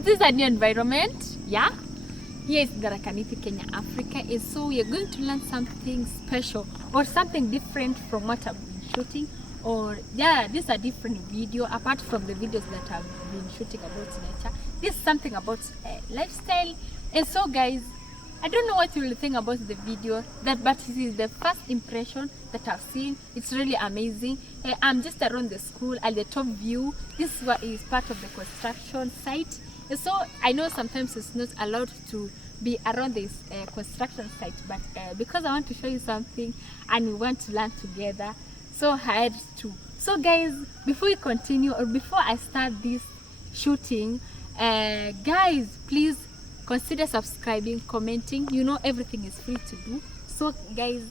this is a new environment. Yeah. Here is Tharaka Nithi, Kenya, Africa. And so we are going to learn something special or something different from what I've been shooting. Or yeah, this is a different video apart from the videos that I've been shooting about nature. This is something about lifestyle. And so guys, I don't know what you will think about the video, but this is the first impression that I've seen. It's really amazing. I'm just around the school at the top view. This is part of the construction site. And so I know sometimes it's not allowed to be around this construction site, but because I want to show you something and we want to learn together, so I had to. So guys, before we continue or before I start this shooting, guys, please consider subscribing, commenting. You know, everything is free to do. So guys,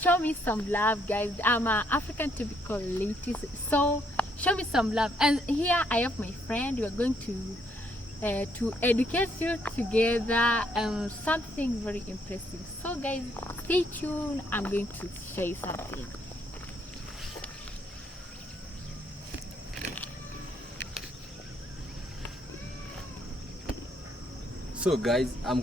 show me some love, guys. I'm an African typical lady, so show me some love. And here I have my friend. We are going to educate you together, something very impressive. So guys, stay tuned. I'm going to show you something. So guys, I'm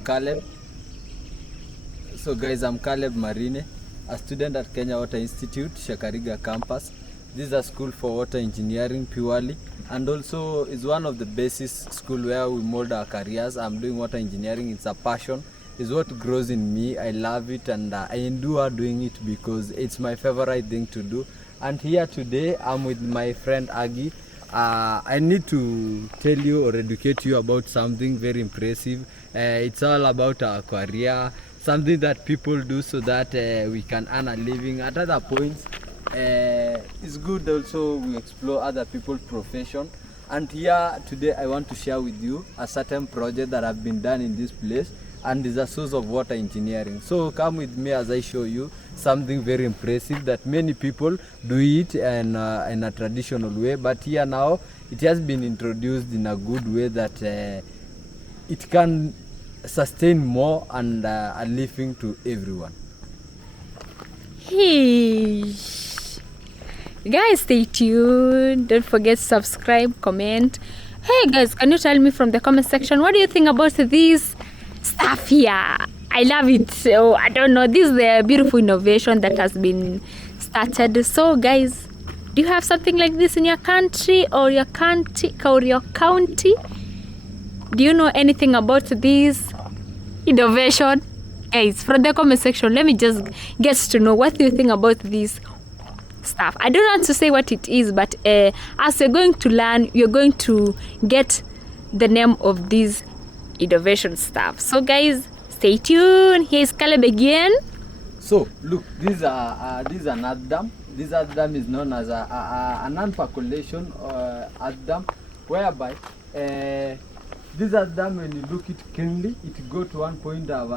Caleb Marine, a student at Kenya Water Institute, Shakariga campus. This is a school for water engineering purely, and also is one of the basis school where we mold our careers. I'm doing water engineering. It's a passion. It's what grows in me. I love it, and I endure doing it because it's my favorite thing to do. And here today, I'm with my friend Aggie. I need to tell you or educate you about something very impressive. It's all about our career, something that people do so that we can earn a living. At other points, it's good also we explore other people's profession. And here today I want to share with you a certain project that have been done in this place, and is a source of water engineering. So come with me as I show you something very impressive that many people do it in a traditional way, but here now it has been introduced in a good way that it can sustain more and a living to everyone. Hey guys, stay tuned. Don't forget to subscribe, comment. Hey guys, can you tell me from the comment section, what do you think about this stuff here? I love it. So I don't know, this is the beautiful innovation that has been started. So guys, do you have something like this in your country or your county? Do you know anything about this innovation? Guys, from the comment section, let me just get to know what do you think about this stuff. I don't want to say what it is, but as you're going to learn, you're going to get the name of this innovation stuff. So guys, stay tuned. Here's Caleb again. So look, this is an earth dam. This earth dam is known as a non-percolation earth dam, whereby this earth dam, when you look it keenly, it go to one point of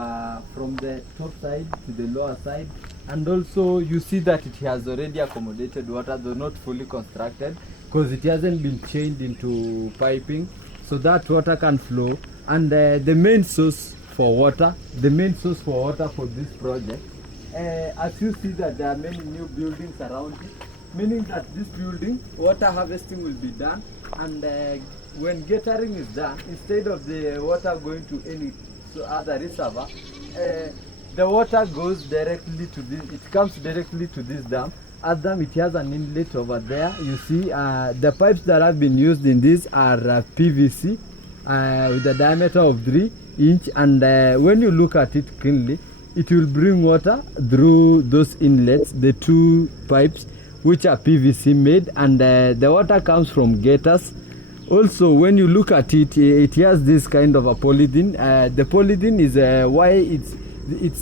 from the top side to the lower side, and also you see that it has already accommodated water, though not fully constructed, because it hasn't been chained into piping, so that water can flow. And the main source for water for this project, as you see that there are many new buildings around it, meaning that this building, water harvesting will be done, and when guttering is done, instead of the water going to any other reservoir, the water goes directly to this, it comes directly to this dam. At dam, it has an inlet over there. You see, the pipes that have been used in this are PVC with a diameter of 3 inch, and when you look at it cleanly, it will bring water through those inlets, the 2 pipes which are PVC made, and the water comes from gutters. Also, when you look at it, it has this kind of a polythene. The polythene is why it's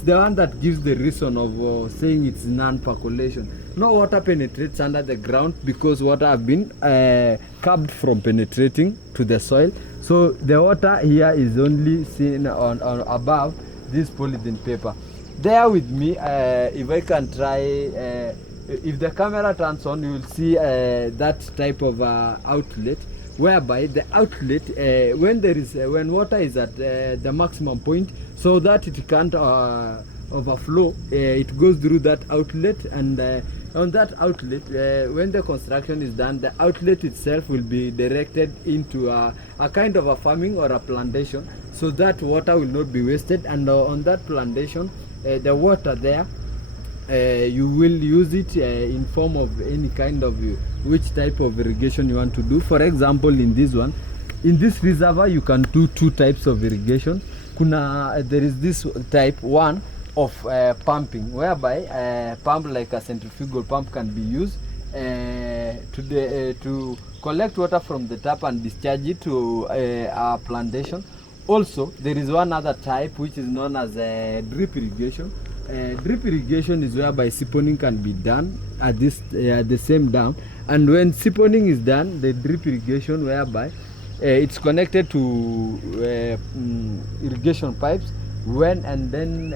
the one that gives the reason of saying it's non-percolation. No water penetrates under the ground because water have been curbed from penetrating to the soil. So the water here is only seen on above this polythene paper. There with me, if I can try, if the camera turns on, you will see that type of outlet, whereby the outlet, when water is at the maximum point, so that it can't overflow, it goes through that outlet, and on that outlet, when the construction is done, the outlet itself will be directed into a kind of a farming or a plantation, so that water will not be wasted. And on that plantation, the water there, you will use it in form of any kind of which type of irrigation you want to do. For example, in this one, in this reservoir, you can do two types of irrigation. There is this type one of pumping, whereby pump like a centrifugal pump can be used to collect water from the tap and discharge it to our plantation. Also, there is one other type which is known as drip irrigation. Drip irrigation is whereby siphoning can be done at the same dam, and when siphoning is done, the drip irrigation, whereby it's connected to irrigation pipes, and then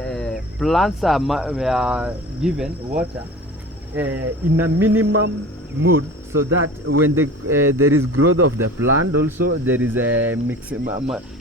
plants are given water in a minimum mood, so that when there is growth of the plant, also there is a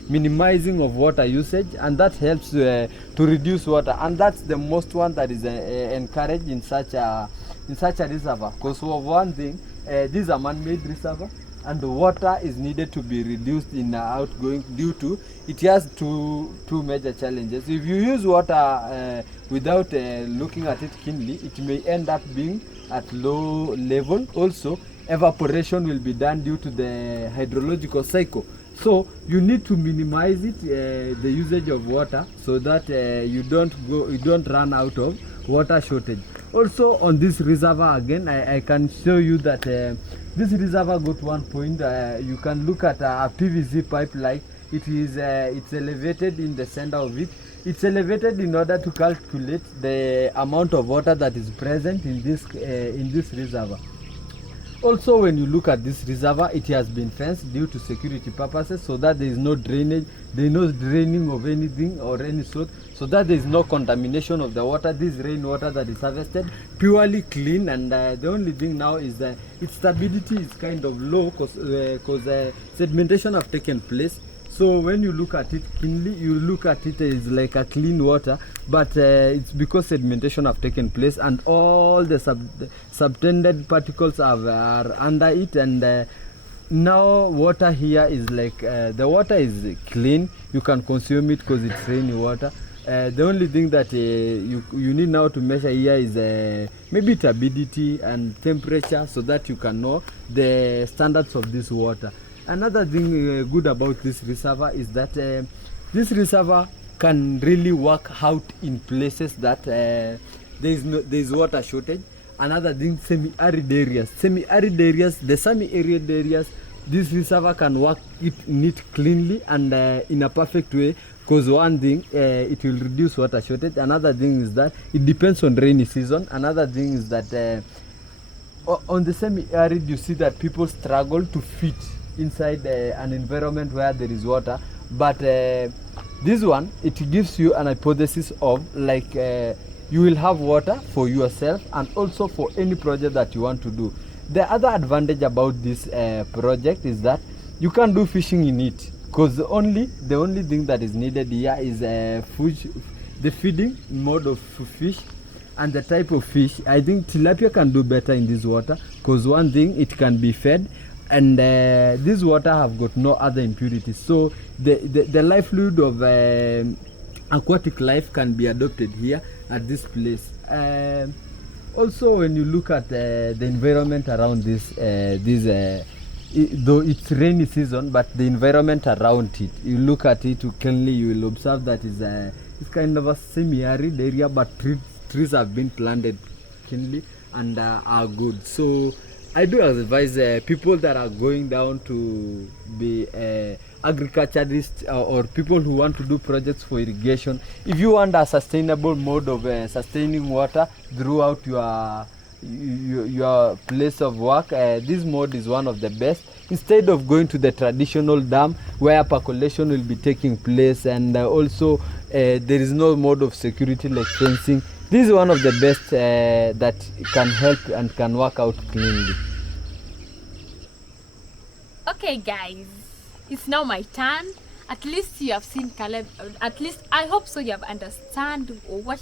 minimizing of water usage, and that helps to reduce water. And that's the most one that is encouraged in such a reservoir, because for one thing, this is a man-made reservoir, and the water is needed to be reduced in outgoing due to it has two major challenges. If you use water without looking at it keenly, it may end up being at low level. Also, evaporation will be done due to the hydrological cycle. So you need to minimize it, the usage of water, so that you don't run out of water shortage. Also, on this reservoir again, I can show you that this reservoir got one point. You can look at a PVC pipe, like it's elevated in the center of it. It's elevated in order to calculate the amount of water that is present in this reservoir. Also, when you look at this reservoir, it has been fenced due to security purposes, so that there is no drainage, there is no draining of anything or any sort, so that there is no contamination of the water. This rainwater that is harvested, purely clean, and the only thing now is that its stability is kind of low, because sedimentation have taken place. So when you look at it keenly, you look at it as like a clean water, but it's because sedimentation have taken place, and all the subtended particles are under it, and now water here is like the water is clean. You can consume it because it's rainy water. The only thing that you need now to measure here is maybe turbidity and temperature, so that you can know the standards of this water. Another thing good about this reservoir is that this reservoir can really work out in places that there is water shortage. Another thing, semi-arid areas, the semi-arid areas, this reservoir can work in it cleanly and in a perfect way, because one thing, it will reduce water shortage. Another thing is that it depends on rainy season. Another thing is that on the semi-arid, you see that people struggle to fit inside an environment where there is water, but this one, it gives you an hypothesis of like you will have water for yourself and also for any project that you want to do. The other advantage about this project is that you can do fishing in it, because the only thing that is needed here is the feeding mode of fish and the type of fish. I think tilapia can do better in this water, because one thing, it can be fed, and this water have got no other impurities, so the livelihood of aquatic life can be adopted here at this place. Also, when you look at the environment around this though it's rainy season, but the environment around it, you look at it cleanly, you will observe that it's kind of a semi-arid area, but trees have been planted cleanly and are good. So I do advise people that are going down to be agriculturists or people who want to do projects for irrigation. If you want a sustainable mode of sustaining water throughout your place of work, this mode is one of the best. Instead of going to the traditional dam where percolation will be taking place, and also there is no mode of security like fencing, this is one of the best that can help and can work out cleanly. Okay guys, it's now my turn. At least you have seen Caleb. At least I hope so. You have understand what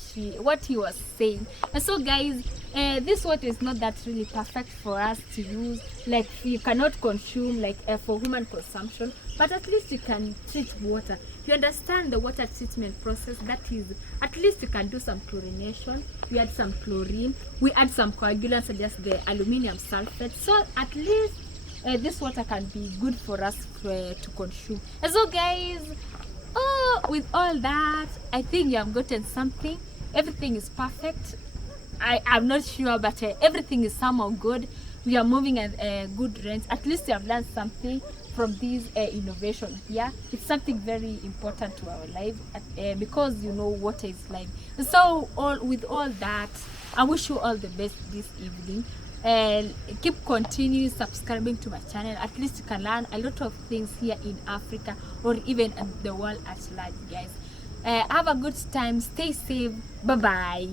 he was saying. And so, guys, this water is not that really perfect for us to use. Like you cannot consume like for human consumption, but at least you can treat water. You understand the water treatment process. That is, at least you can do some chlorination. We add some chlorine. We add some coagulants such as the aluminium sulfate. So at least this water can be good for us to consume. And so, guys, with all that, I think you have gotten something. Everything is perfect. I'm not sure, but everything is somehow good. We are moving at a good range. At least you have learned something from this innovation. Yeah, it's something very important to our life because water is life. So with all that, I wish you all the best this evening. Keep continue subscribing to my channel. At least you can learn a lot of things here in Africa or even in the world at large, guys. Have a good time. Stay safe. Bye bye.